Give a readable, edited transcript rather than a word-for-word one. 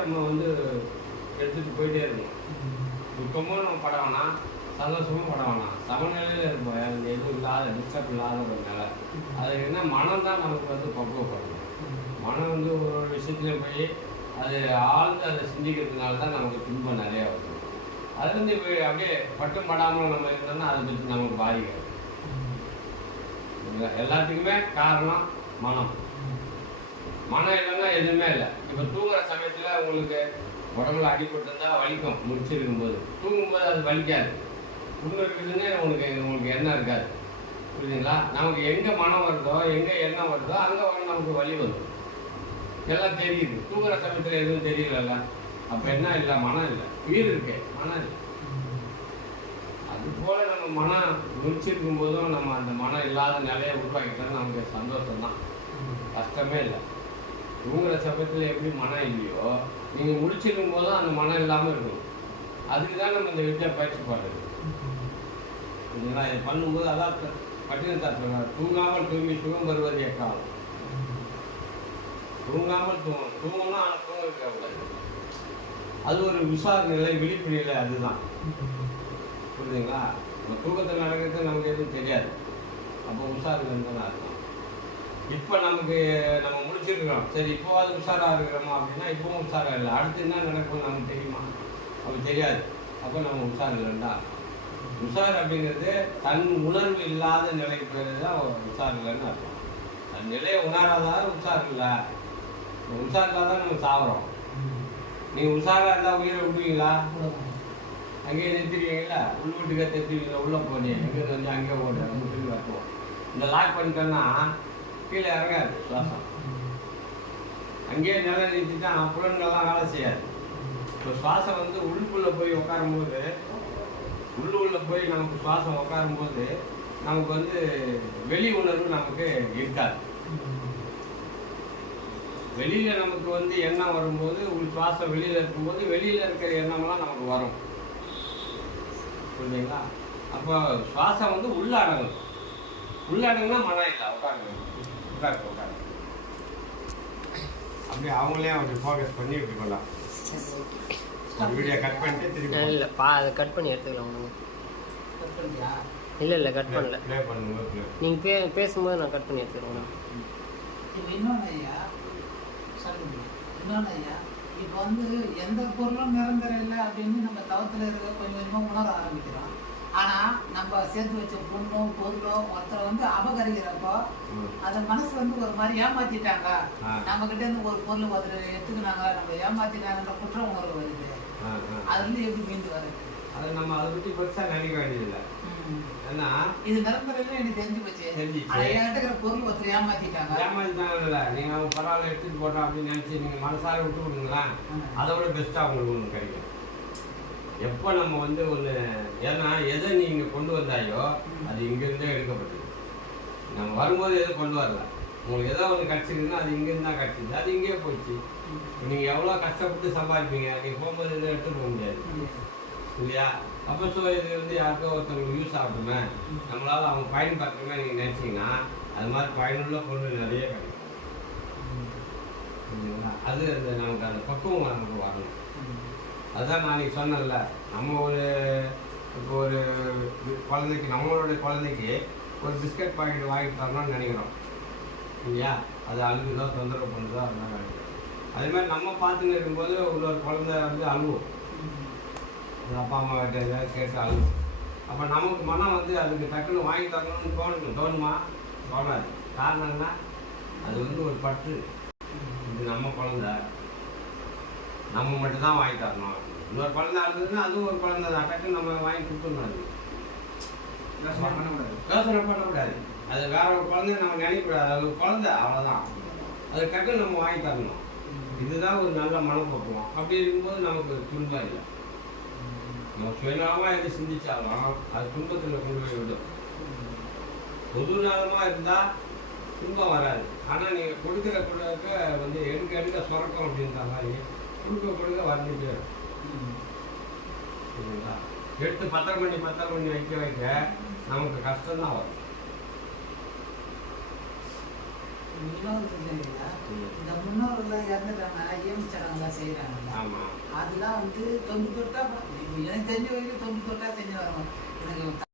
நம்ம வந்து எடுத்துகிட்டு போயிட்டே இருக்கணும். துக்கமும் நம்ம பட வேணாம், சந்தோஷமும் பட வேணாம், சமநிலையில் இருப்போம். எதுவும் இல்லாத டிஸ்டர்ப் இல்லாத ஒரு நிலை. அது என்ன மனம் தான் நமக்கு வந்து பக்குவப்படணும். மனம் வந்து ஒரு விஷயத்துல போய் அது ஆழ்ந்து அதை சிந்திக்கிறதுனால தான் நமக்கு துன்பம் நிறையா வருது. அது வந்து இப்போ அப்படியே பட்டும் படாமல் நம்ம இருந்தோம்னா அதை பற்றி நமக்கு பாதிக்காது. எல்லாத்துக்குமே காரணம் மனம். மனம் இல்லைன்னா எதுவுமே இல்லை. இப்போ தூங்குற சமயத்தில் உங்களுக்கு உடம்புல அடிபட்டு வலிக்கும். முடிச்சிருக்கும்போது தூங்கும்போது அது வலிக்காது. புண்ணு இருக்குதுன்னு உங்களுக்கு எண்ணம் இருக்காது. புரியுதுங்களா? நமக்கு எங்கே மனம் வருதோ, எங்கே எண்ணம் வருதோ அங்கே நமக்கு வலி வரும். எல்லாம் தெரியுது. தூங்குற சமயத்தில் எதுவும் தெரியல. அப்போ என்ன இல்லை? மனம் இல்லை. உயிர் இருக்கு, மனம் இல்லை. அதுபோல் நம்ம மனம் முடிச்சிருக்கும் போதும் நம்ம அந்த மனம் இல்லாத நிலையை உருவாக்கிட்டோம். நமக்கு சந்தோஷம் தான், கஷ்டமே இல்லை. தூங்குற சமயத்தில் எப்படி மனம் இல்லையோ, நீங்கள் முடிச்சிருக்கும் போதும் அந்த மனம் இல்லாமல் இருக்கும். அதுக்கு தான் நம்ம இந்த வித்தியா பயிற்சி பண்ணுறது. சரிங்களா? இது பண்ணும்போது அதான் பட்டினத்தார் சொல்கிறார், தூங்காமல் தூங்கி சுகம் வருவது எக்காலம். தூங்காமல் தூங்கணும் ஆனால் தூங்க இருக்கக்கூடாது. அது ஒரு விசார நிலை, விழிப்பு நிலை. அதுதான். புரியுதுங்களா? நம்ம தூக்கத்தில் நடக்கிறது நமக்கு எதுவும் தெரியாது. அப்போ உஷாருன்னு தான் அர்த்தம். இப்போ நமக்கு நம்ம முடிச்சிருக்கிறோம், சரி இப்போவாது உஷாராக இருக்கிறோமா அப்படின்னா இப்போவும் உஷாராக இல்லை. அடுத்து என்ன நடக்கும் நமக்கு தெரியுமா? அப்போ தெரியாது. அப்போ நம்ம உஷார் இல்லைண்டா. உஷார் அப்படிங்கிறது தன் உணர்வு இல்லாத நிலை பேர் தான் உஷார் இல்லைன்னு அர்த்தம். அந்த நிலையை உணராதான் உஷார் இல்லை. உஷார் இல்லாதான் நம்ம சாப்பிட்றோம். நீங்கள் உஷாராக இருந்தால் உயிரை விடுவீங்களா? அங்கேயே நிறுத்திடுவீங்களா? உள் வீட்டுக்கே தெரிஞ்சுவீங்களா? உள்ளே போனீங்க எங்கே கொஞ்சம் அங்கே ஓடுறேன் முட்டுக்கு வரப்போம். இந்த லாக் பண்ணிட்டோன்னா கீழே இறங்காது சுவாசம். அங்கேயே நிலை நிறுத்திட்டா புலன்கள்லாம் வேலை செய்யாது. இப்போ சுவாசம் வந்து உள்ளுக்குள்ளே போய் உட்காரும்போது, உள்ளுக்குள்ளே போய் நமக்கு சுவாசம் உட்காரும்போது நமக்கு வந்து வெளி உணர்வு நமக்கு இருக்காது. வெளியில் நமக்கு வந்து எண்ணம் வரும்போது, சுவாசம் வெளியில் இருக்கும்போது வெளியில் இருக்கிற எண்ணம்லாம் நமக்கு வரும். புரியுதுங்களா? அப்போ சுவாசம் வந்து உள்ளடங்கணும். உள்ளடங்குனா மனம் இல்லை. உட்காருங்க உட்காருங்க. அப்படியே அவங்களே அப்படி ஃபோக்கஸ் பண்ணி இப்படி பண்ணலாம். வீடியோ கட் பண்ணிட்டு திருப்பி இல்லை அதை கட் பண்ணி எடுத்துக்கலாம். கட் பண்ணியா? இல்லை கட் பண்ணல. ப்ளே பண்ணுங்க. நீங்கள் பேசும்போது நான் கட் பண்ணி எடுத்துக்கிறேன். இப்போ இன்னொன்று ஐயா சொல்லுங்க. இன்னொன்று ஐயா, இப்போ வந்து எந்த பொருளும் நிரந்தரம் இல்லை அப்படின்னு நம்ம தவத்தில் இருக்க கொஞ்சம் கொஞ்சமாக உணர ஆரம்பிக்கிறோம். ஆனால் நம்ம சேர்த்து வச்ச பொண்ணோ பொருளோ ஒருத்தரை வந்து அபகரிக்கிறப்போ அதை மனசு வந்து ஒரு மாதிரி ஏமாத்திட்டாங்க, நம்மகிட்ட இருந்து ஒரு பொருள் ஒருத்தர் எடுத்துக்கினாங்க, நம்ம ஏமாத்திட்டாங்கன்ற குற்ற உணர்வு வருது. அதுல இருந்து எப்படி மீண்டு வருது? அதை நம்ம அதை பற்றி பெருசாக நினைக்க வேண்டியதில்லை. ஏன்னா இது நிரந்தரம் எனக்கு தெரிஞ்சு போச்சு. ஏற்றுக்கிற பொருள் ஒருத்தர் ஏமாத்திட்டாங்கல்ல, நீங்கள் அவங்க பரவாயில்ல எடுத்துகிட்டு போட்டோம் அப்படின்னு நினச்சி நீங்கள் மனசார விட்டு விடுங்களா, அதை விட பெஸ்ட்டாக உங்களுக்கு ஒன்று கிடைக்கும். எப்போ நம்ம வந்து ஒன்று, ஏன்னா எதை நீங்கள் கொண்டு வந்தாயோ அது இங்கேருந்தே எடுக்கப்பட்டது. நம்ம வரும்போது எதுவும் கொண்டு வரல. உங்களுக்கு ஏதோ ஒன்று கிடச்சிருக்குன்னா அது இங்கேருந்து தான் கிடச்சிது, அது இங்கேயே போச்சு. நீங்கள் எவ்வளோ கஷ்டப்பட்டு சம்பாதிப்பீங்க, நீங்கள் போகும்போது எதுவும் எடுத்துகிட்டு போக முடியாது இல்லையா? அப்போ ஸோ இது வந்து யாருக்கோ ஒருத்தவங்களுக்கு யூஸ் ஆகட்டுமே, நம்மளால் அவங்க பயன்படுத்துமே நீங்கள் நினச்சிங்கன்னா அது மாதிரி பயனுள்ள பொருள் நிறைய கிடைக்கும். அது அந்த நமக்கு அந்த பக்குவம் நமக்கு வரணும். அதுதான் நான் நீங்கள் சொன்னேன்ல, நம்ம இப்போ ஒரு குழந்தைக்கு, நம்மளுடைய குழந்தைக்கு ஒரு பிஸ்கட் பாக்கெட் வாங்கி தரணும்னு நினைக்கிறோம் இல்லையா? அது அழுகுதோ தொந்தரவு பண்ணுதோ அதெல்லாம் நினைக்கிறோம். அதே மாதிரி நம்ம பார்த்துன்னு இருக்கும்போது ஒரு குழந்தை வந்து அழுவோம், அப்பா அம்மா கிட்ட ஏதாவது கேட்டு அழுவோம். அப்போ நமக்கு மனம் வந்து அதுக்கு டக்குன்னு வாங்கி தரணும்னு தோணுமா? தோணாது. காரணம் என்ன? அது வந்து ஒரு பற்று. இது நம்ம குழந்தை, நம்ம மட்டும்தான் வாங்கி தரணும். இன்னொரு குழந்தை அழுதுன்னா அதுவும் ஒரு குழந்தை தான், டக்குன்னு நம்ம வாங்கி கொடுத்துடணும். யோசனை பண்ணக்கூடாது. அது வேற ஒரு குழந்தை நம்ம நினைக்கக்கூடாது. அது ஒரு குழந்தை, அவ்வளோதான். அது டக்குன்னு நம்ம வாங்கி தரணும். இதுதான் ஒரு நல்ல மனப்பக்குவம். அப்படி இருக்கும்போது நமக்கு துன்பம் இல்லை. நம்ம சுயநலமாக எது சிந்திச்சாலும் அது துன்பத்தில் கொண்டு போய் விடும். பொது நலமாக இருந்தால் துன்பம் வராது. ஆனால் நீங்கள் கொடுக்குற வந்து எடுக்க சுரக்கம் அப்படின்ற மாதிரி கொடுக்க வந்துட்டு வரும். சரிங்களா? எடுத்து பத்தரை மணி வைக்க நமக்கு கஷ்டம்தான் வரும். இன்னொரு இல்லைங்களா, இந்த முன்னோர்கள்லாம் இறந்துட்டாங்க, ஈமச் சடங்குலாம் செய்கிறாங்கல்ல, ஆமா அதெல்லாம் வந்து தொன்று தொட்டா எனக்கு தெரிஞ்ச வரைக்கும் தொன்று தொட்டா செஞ்சு வரோம். எனக்கு